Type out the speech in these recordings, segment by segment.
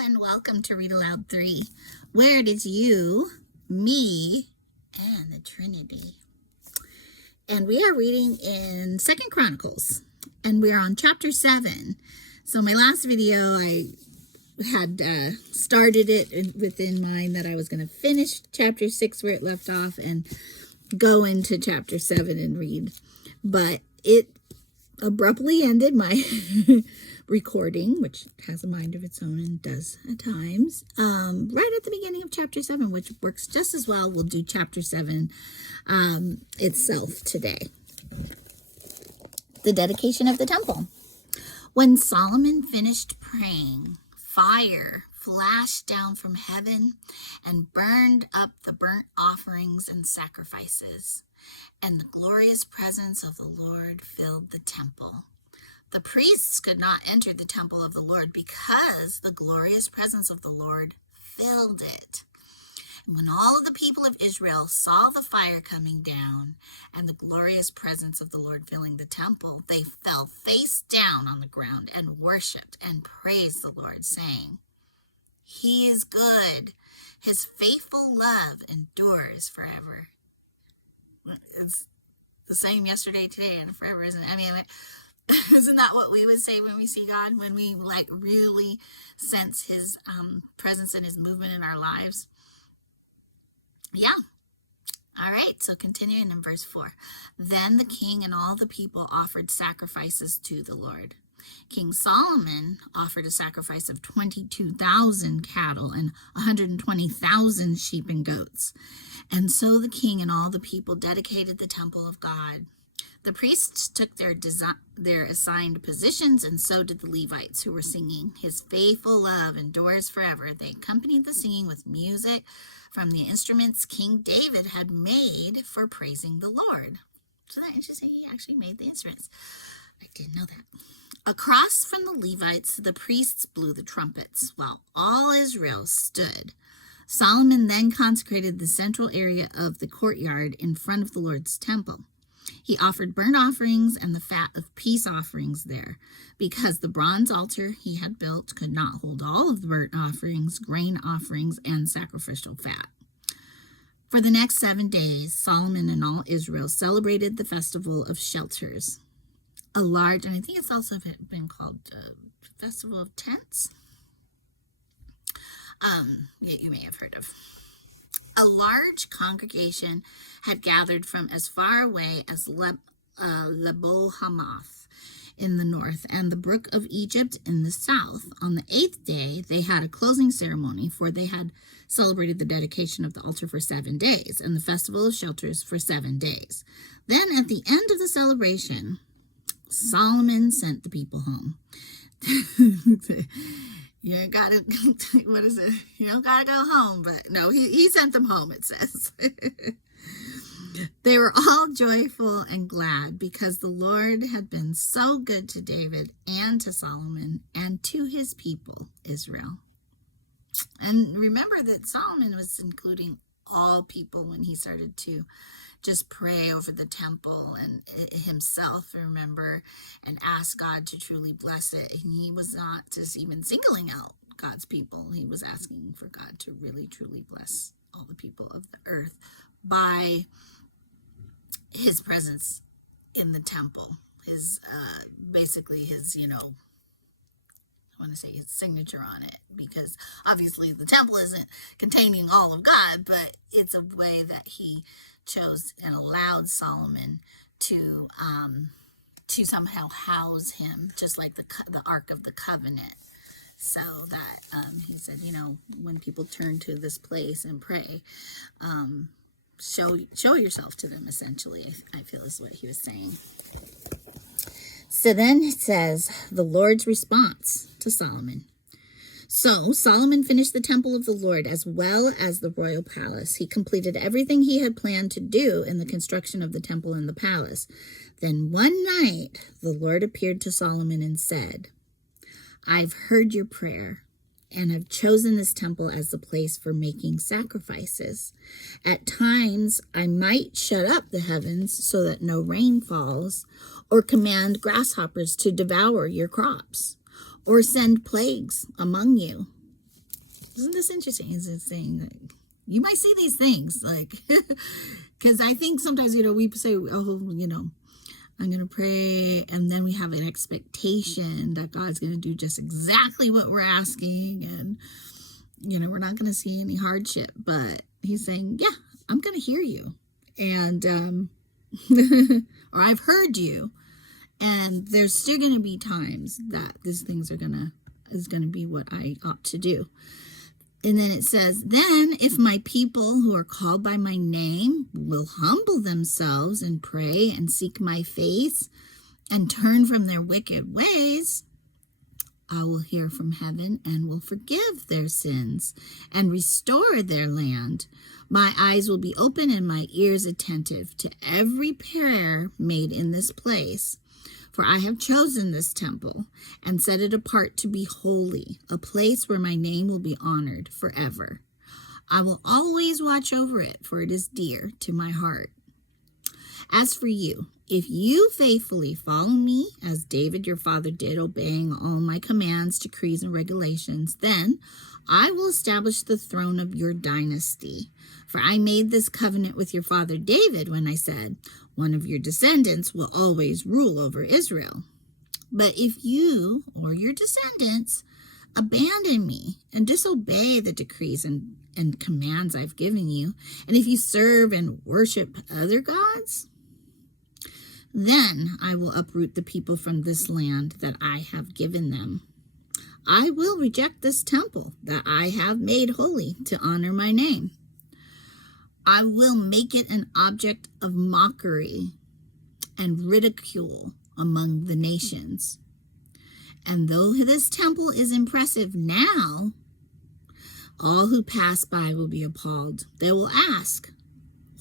and welcome to Read Aloud 3, where it is you, me, and the Trinity. And we are reading in 2nd Chronicles, and we are on chapter 7. So my last video, I had started it within mind that I was going to finish chapter 6 where it left off and go into chapter 7 and read. But it abruptly ended my recording, which has a mind of its own and does at times, right at the beginning of chapter 7, which works just as well. We'll do chapter 7 itself today. The dedication of the temple. When Solomon finished praying, fire flashed down from heaven and burned up the burnt offerings and sacrifices, and the glorious presence of the Lord filled the temple. The priests could not enter the temple of the Lord because the glorious presence of the Lord filled it. And when all of the people of Israel saw the fire coming down and the glorious presence of the Lord filling the temple, they fell face down on the ground and worshipped and praised the Lord, saying, "He is good. His faithful love endures forever." It's the same yesterday, today, and forever, isn't it? I mean, isn't that what we would say when we see God? When we really sense his presence and his movement in our lives? Yeah. All right, so continuing in verse 4. Then the king and all the people offered sacrifices to the Lord. King Solomon offered a sacrifice of 22,000 cattle and 120,000 sheep and goats. And so the king and all the people dedicated the temple of God. The priests took their assigned positions, and so did the Levites who were singing, "His faithful love endures forever." They accompanied the singing with music from the instruments King David had made for praising the Lord. So that interesting, he actually made the instruments. I didn't know that. Across from the Levites, the priests blew the trumpets, while all Israel stood. Solomon then consecrated the central area of the courtyard in front of the Lord's temple. He offered burnt offerings and the fat of peace offerings there, because the bronze altar he had built could not hold all of the burnt offerings, grain offerings, and sacrificial fat. For the next 7 days, Solomon and all Israel celebrated the festival of shelters. A large, and I think it's also been called Festival of Tents. You may have heard of. A large congregation had gathered from as far away as Lebo Hamath in the north and the brook of Egypt in the south. On the 8th day, they had a closing ceremony, for they had celebrated the dedication of the altar for 7 days and the festival of shelters for 7 days. Then at the end of the celebration, Solomon sent the people home. You gotta, what is it? You don't gotta go home, but no, he sent them home, it says. They were all joyful and glad because the Lord had been so good to David and to Solomon and to his people, Israel. And remember that Solomon was including all people when he started to just pray over the temple and himself, remember, and ask God to truly bless it. And he was not just even singling out God's people. He was asking for God to really, truly bless all the people of the earth by his presence in the temple. His, basically his, I want to say his signature on it, because obviously the temple isn't containing all of God, but it's a way that he chose and allowed Solomon to somehow house him, just like the Ark of the Covenant. So that he said, when people turn to this place and pray, show yourself to them, essentially, I feel is what he was saying. So then it says, the Lord's response to Solomon. So Solomon finished the temple of the Lord as well as the royal palace. He completed everything he had planned to do in the construction of the temple and the palace. Then one night, the Lord appeared to Solomon and said, "I've heard your prayer and have chosen this temple as the place for making sacrifices. At times, I might shut up the heavens so that no rain falls, or command grasshoppers to devour your crops, or send plagues among you. Isn't this interesting? Is it saying like, you might see these things, like, because I think sometimes, we say, oh, I'm going to pray, and then we have an expectation that God's going to do just exactly what we're asking, and, we're not going to see any hardship, but he's saying, yeah, I'm going to hear you, and, or I've heard you, and there's still going to be times that these things is going to be what I ought to do. And then it says, then if my people who are called by my name will humble themselves and pray and seek my face and turn from their wicked ways, I will hear from heaven and will forgive their sins and restore their land. My eyes will be open and my ears attentive to every prayer made in this place. For I have chosen this temple and set it apart to be holy, a place where my name will be honored forever. I will always watch over it, for it is dear to my heart. As for you, if you faithfully follow me, as David your father did, obeying all my commands, decrees, and regulations, then I will establish the throne of your dynasty. For I made this covenant with your father David when I said, one of your descendants will always rule over Israel. But if you or your descendants abandon me and disobey the decrees and commands I've given you, and if you serve and worship other gods, then I will uproot the people from this land that I have given them. I will reject this temple that I have made holy to honor my name. I will make it an object of mockery and ridicule among the nations. And though this temple is impressive now, all who pass by will be appalled. They will ask,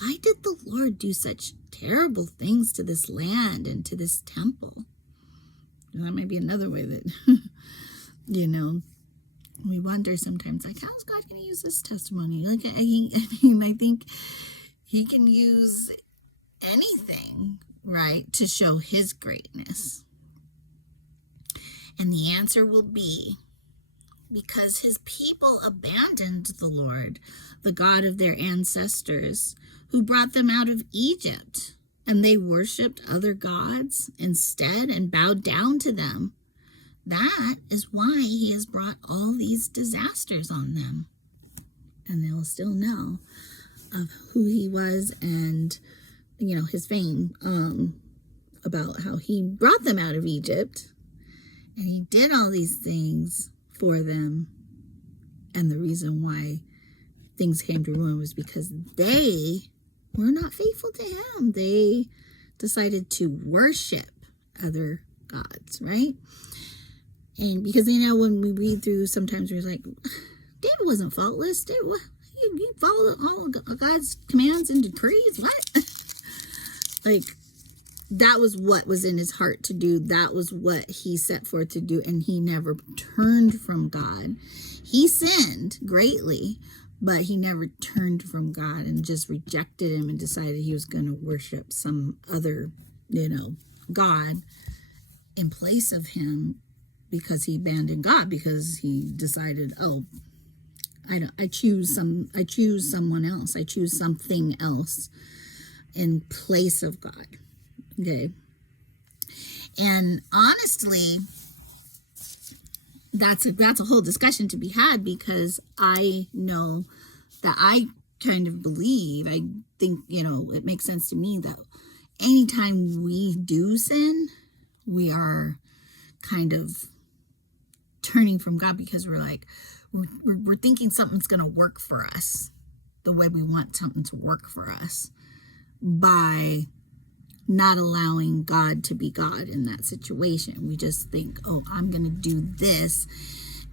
why did the Lord do such terrible things to this land and to this temple? And that might be another way that, we wonder sometimes, like, how is God going to use this testimony? Like, I think he can use anything, right, to show his greatness. And the answer will be because his people abandoned the Lord, the God of their ancestors, who brought them out of Egypt, and they worshipped other gods instead and bowed down to them. That is why he has brought all these disasters on them. And they will still know of who he was and, his fame about how he brought them out of Egypt. And he did all these things for them. And the reason why things came to ruin was because they were not faithful to him. They decided to worship other gods, right? And because, when we read through, sometimes we're like, David wasn't faultless. He followed all of God's commands and decrees. What? Like, that was what was in his heart to do. That was what he set forth to do. And he never turned from God. He sinned greatly, but he never turned from God and just rejected him and decided he was going to worship some other, God in place of him. Because he abandoned God, because he decided, I choose someone else. I choose something else in place of God. Okay. And honestly, that's a whole discussion to be had, because I know that I kind of believe, I think, it makes sense to me that anytime we do sin, we are kind of turning from God, because we're thinking something's going to work for us the way we want something to work for us, by not allowing God to be God in that situation. We just think, I'm going to do this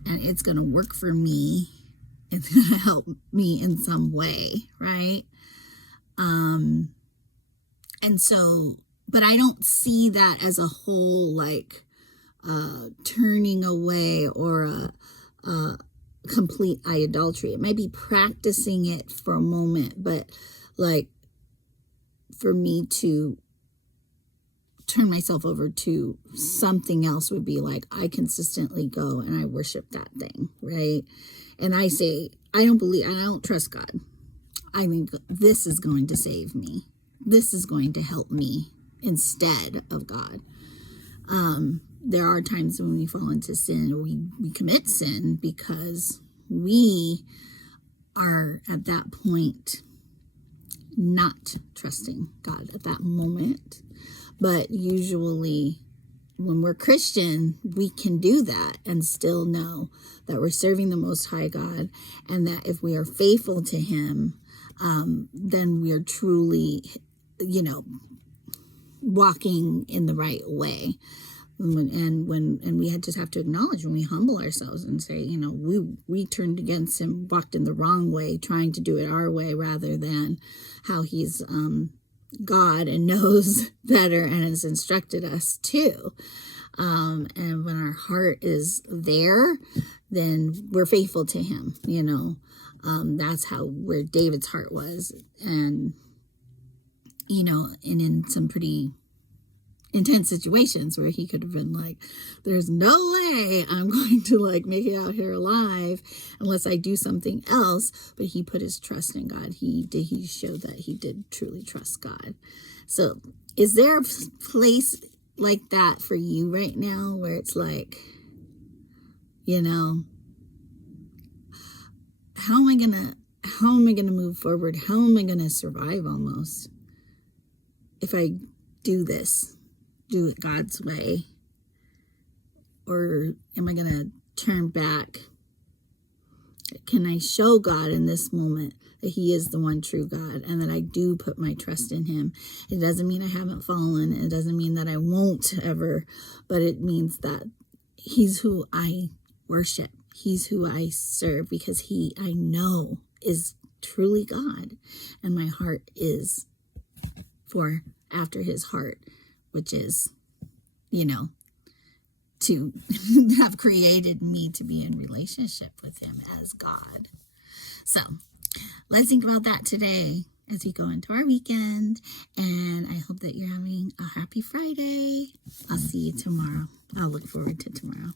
and it's going to work for me. It's going to help me in some way, right? And so, but I don't see that as a whole, turning away or a complete idolatry. It might be practicing it for a moment, but for me to turn myself over to something else would be like, I consistently go and I worship that thing, right? And I say, I don't trust God. I think this is going to save me. This is going to help me instead of God. There are times when we fall into sin, or we commit sin because we are at that point not trusting God at that moment. But usually when we're Christian, we can do that and still know that we're serving the Most High God, and that if we are faithful to Him, then we are truly, walking in the right way. And we just have to acknowledge when we humble ourselves and say, we turned against Him, walked in the wrong way, trying to do it our way rather than how He's God and knows better and has instructed us too. And when our heart is there, then we're faithful to Him. That's where David's heart was, and and in some pretty intense situations where he could have been like, there's no way I'm going to make it out here alive unless I do something else. But he put his trust in God. He showed that he did truly trust God. So is there a place like that for you right now where it's like, how am I gonna move forward? How am I gonna survive almost if I do it God's way? Or am I going to turn back? Can I show God in this moment that He is the one true God and that I do put my trust in Him? It doesn't mean I haven't fallen. It doesn't mean that I won't ever, but it means that He's who I worship. He's who I serve because I know is truly God, and my heart is after His heart, which is, to have created me to be in relationship with Him as God. So let's think about that today as we go into our weekend, and I hope that you're having a happy Friday. I'll see you tomorrow. I'll look forward to tomorrow.